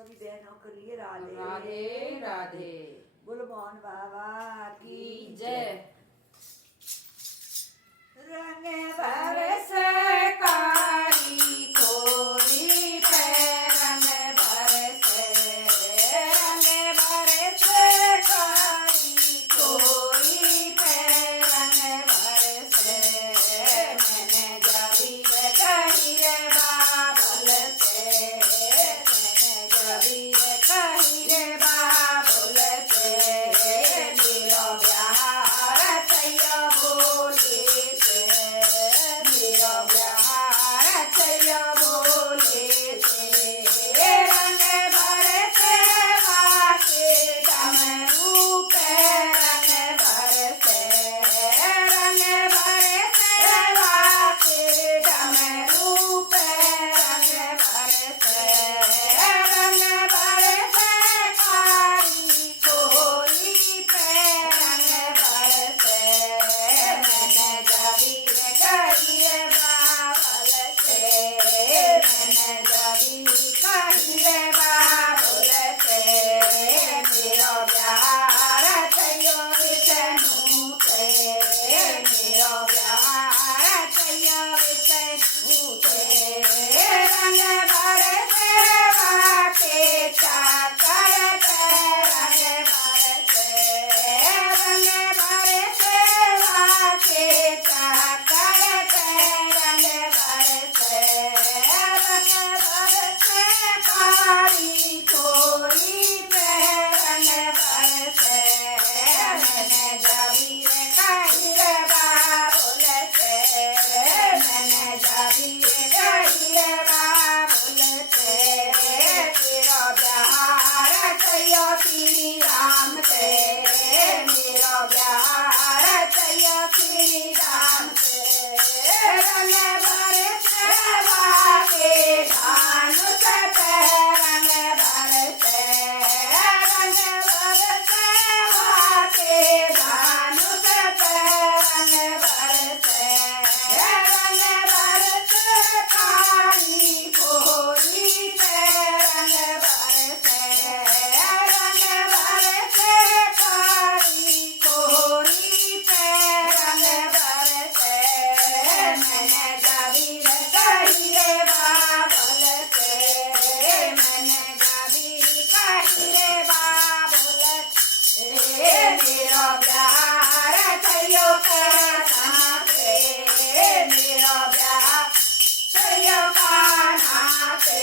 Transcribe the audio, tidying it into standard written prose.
सभी बहनों के लिए राधे राधे राधे। बोलो मोहन बाबा की जय। रंग बरसे कारी कोरी पे रंग बरसे कारी कोरी पे रंग बरसे मैंने जबीर कही रे बाबल से मैंने जबीर कही रे बाबल से मेरा प्यार तैया बोले मेरा प्यार तैया बोले रंग बरसे वाके डमरू पे रंग बरसे वाके डमरू पे रंग बरसे कारी कोरी पे रंग बरसे मैंने जबीर कही रे बाबल से मैंने जबीर कही रे बाबल से मेरा प्यार तैयो विष्णु से मेरा प्यार तैयो विष्णु से रंग बरसे वाके चाकर पे रंग बरसे वाके चाकर पे रंग बरसे कारी कोरी पे रंग बरसे मैंने जबीर कही रे बाबुल से मैंने जबीर कही रे बाबुल से तेरा प्यार तैयो श्री राम से मेरा प्यार तैयो श्री राम से रंग बरसे वाके धानुष पे रंग बरसे वाके धानुष पे रंग बरसे कारी कोरी पे रंग बरसे कारी कोरी पे रंग बरसे मैंने जबीर कही रे बाबुल से मैंने जबीर कही रे बाबुल से मेरा प्यार तैयो कान्हा से मेरा प्यार तैयो कान्हा से